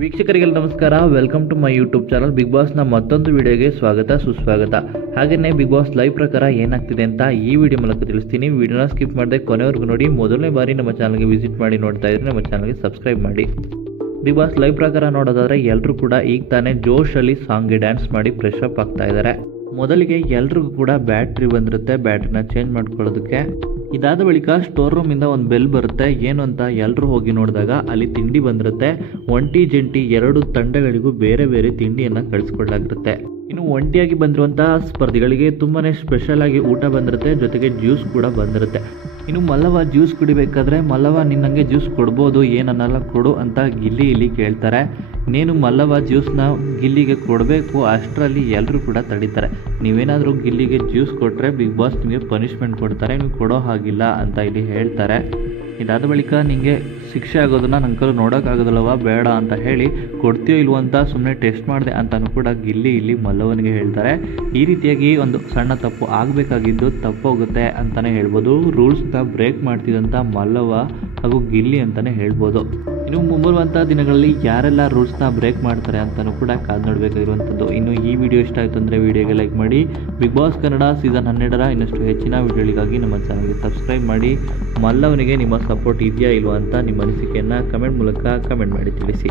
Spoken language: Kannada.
ವೀಕ್ಷಕರಿಗೆಲ್ಲ ನಮಸ್ಕಾರ. Welcome to my YouTube channel. Big ಬಾಸ್ನ ಮತ್ತೊಂದು ವಿಡಿಯೋಗೆ ಸ್ವಾಗತ ಸುಸ್ವಾಗತ. ಹಾಗೆಯೇ ಬಿಗ್ ಬಾಸ್ ಲೈವ್ ಪ್ರಕಾರ ಏನಾಗ್ತಿದೆ ಅಂತ ಈ ವಿಡಿಯೋ ಮೂಲಕ ತಿಳಿಸ್ತೀನಿ. ವಿಡಿಯೋನ ಸ್ಕಿಪ್ ಮಾಡದೆ ಕೊನೆವರೆಗೂ ನೋಡಿ. ಮೊದಲನೇ ಬಾರಿ ನಮ್ಮ ಚಾನಲ್ಗೆ ವಿಸಿಟ್ ಮಾಡಿ ನೋಡ್ತಾ ಇದ್ರೆ ನಮ್ಮ ಚಾನಲ್ಗೆ ಸಬ್ಸ್ಕ್ರೈಬ್ ಮಾಡಿ. ಬಿಗ್ ಬಾಸ್ ಲೈವ್ ಪ್ರಕಾರ ನೋಡೋದಾದ್ರೆ ಎಲ್ಲರೂ ಕೂಡ ಈಗ ತಾನೇ ಜೋಶಲ್ಲಿ ಸಾಂಗ್ಗೆ ಡ್ಯಾನ್ಸ್ ಮಾಡಿ ಫ್ರೆಶ್ ಅಪ್ ಆಗ್ತಾ ಇದ್ದಾರೆ. ಮೊದಲಿಗೆ ಎಲ್ರಿಗೂ ಕೂಡ ಬ್ಯಾಟ್ರಿ ಬಂದಿರುತ್ತೆ, ಬ್ಯಾಟ್ರಿನ ಚೇಂಜ್ ಮಾಡ್ಕೊಳ್ಳೋದಕ್ಕೆ. ಇದಾದ ಬಳಿಕ ಸ್ಟೋರ್ ರೂಮಿಂದ ಒಂದು ಬೆಲ್ ಬರುತ್ತೆ. ಏನು ಅಂತ ಎಲ್ಲರೂ ಹೋಗಿ ನೋಡಿದಾಗ ಅಲ್ಲಿ ತಿಂಡಿ ಬಂದಿರುತ್ತೆ. ಒಂಟಿ ಜಂಟಿ ಎರಡು ತಂಡಗಳಿಗೂ ಬೇರೆ ಬೇರೆ ತಿಂಡಿಯನ್ನು ಕಳಿಸ್ಕೊಡ್ಲಾಗಿರುತ್ತೆ. ಇನ್ನು ಒಂಟಿಯಾಗಿ ಬಂದಿರುವಂತಹ ಸ್ಪರ್ಧಿಗಳಿಗೆ ತುಂಬಾನೇ ಸ್ಪೆಷಲ್ ಆಗಿ ಊಟ ಬಂದಿರುತ್ತೆ, ಜೊತೆಗೆ ಜ್ಯೂಸ್ ಕೂಡ ಬಂದಿರುತ್ತೆ. ಇನ್ನು ಮಲ್ಲವ ಜ್ಯೂಸ್ ಕುಡಿಬೇಕಾದ್ರೆ ಮಲ್ಲವ ನಿನ್ನಂಗೆ ಜ್ಯೂಸ್ ಕೊಡ್ಬೋದು, ಏನನ್ನೆಲ್ಲ ಕೊಡು ಅಂತ ಗಿಲ್ಲಿ ಇಲ್ಲಿ ಕೇಳ್ತಾರೆ. ನೀನು ಮಲ್ಲವ ಜ್ಯೂಸ್ನ ಗಿಲ್ಲಿಗೆ ಕೊಡಬೇಕು, ಅಷ್ಟರಲ್ಲಿ ಎಲ್ಲರೂ ಕೂಡ ತಡೀತಾರೆ. ನೀವೇನಾದರೂ ಗಿಲ್ಲಿಗೆ ಜ್ಯೂಸ್ ಕೊಟ್ಟರೆ ಬಿಗ್ ಬಾಸ್ ನಿಮಗೆ ಪನಿಷ್ಮೆಂಟ್ ಕೊಡ್ತಾರೆ, ನೀವು ಕೊಡೋ ಹಾಗಿಲ್ಲ ಅಂತ ಇಲ್ಲಿ ಹೇಳ್ತಾರೆ. ಇದಾದ ಬಳಿಕ ನಿಮಗೆ ಶಿಕ್ಷೆ ಆಗೋದನ್ನು ನನ್ನ ಕೈಲಿ ನೋಡೋಕ್ಕಾಗೋದಿಲ್ಲವ, ಬೇಡ ಅಂತ ಹೇಳಿ ಕೊಡ್ತೀಯೋ ಇಲ್ವೋ ಅಂತ ಸುಮ್ಮನೆ ಟೆಸ್ಟ್ ಮಾಡಿದೆ ಅಂತಲೂ ಕೂಡ ಗಿಲ್ಲಿ ಇಲ್ಲಿ ಮಲ್ಲವನಿಗೆ ಹೇಳ್ತಾರೆ. ಈ ರೀತಿಯಾಗಿ ಒಂದು ಸಣ್ಣ ತಪ್ಪು ಆಗಬೇಕಾಗಿದ್ದು ತಪ್ಪೋಗುತ್ತೆ ಅಂತಲೇ ಹೇಳ್ಬೋದು. ರೂಲ್ಸ್ನ ಬ್ರೇಕ್ ಮಾಡ್ತಿದ್ದಂಥ ಮಲ್ಲವ ಹಾಗೂ ಗಿಲ್ಲಿ ಅಂತಲೇ ಹೇಳ್ಬೋದು. ಇನ್ನು ಮುಂಬರುವಂಥ ದಿನಗಳಲ್ಲಿ ಯಾರೆಲ್ಲ ರೂಲ್ಸ್ನ ಬ್ರೇಕ್ ಮಾಡ್ತಾರೆ ಅಂತಲೂ ಕೂಡ ಕಾದು ನೋಡಬೇಕಾಗಿರುವಂಥದ್ದು. ಇನ್ನು ಈ ವಿಡಿಯೋ ಇಷ್ಟ ಆಯಿತು ಅಂದರೆ ವಿಡಿಯೋಗೆ ಲೈಕ್ ಮಾಡಿ. ಬಿಗ್ ಬಾಸ್ ಕನ್ನಡ ಸೀಸನ್ 12ರ ಇನ್ನಷ್ಟು ಹೆಚ್ಚಿನ ವಿಡಿಯೋಗಳಿಗಾಗಿ ನಮ್ಮ ಚಾನಲ್ಗೆ ಸಬ್ಸ್ಕ್ರೈಬ್ ಮಾಡಿ. ಮಲ್ಲವನಿಗೆ ನಿಮ್ಮ ಸಪೋರ್ಟ್ ಇದೆಯಾ ಇಲ್ವಾ ಅಂತ ನಿಮ್ಮ ಅನಿಸಿಕೆಯನ್ನು ಕಮೆಂಟ್ ಮೂಲಕ ಕಮೆಂಟ್ ಮಾಡಿ ತಿಳಿಸಿ.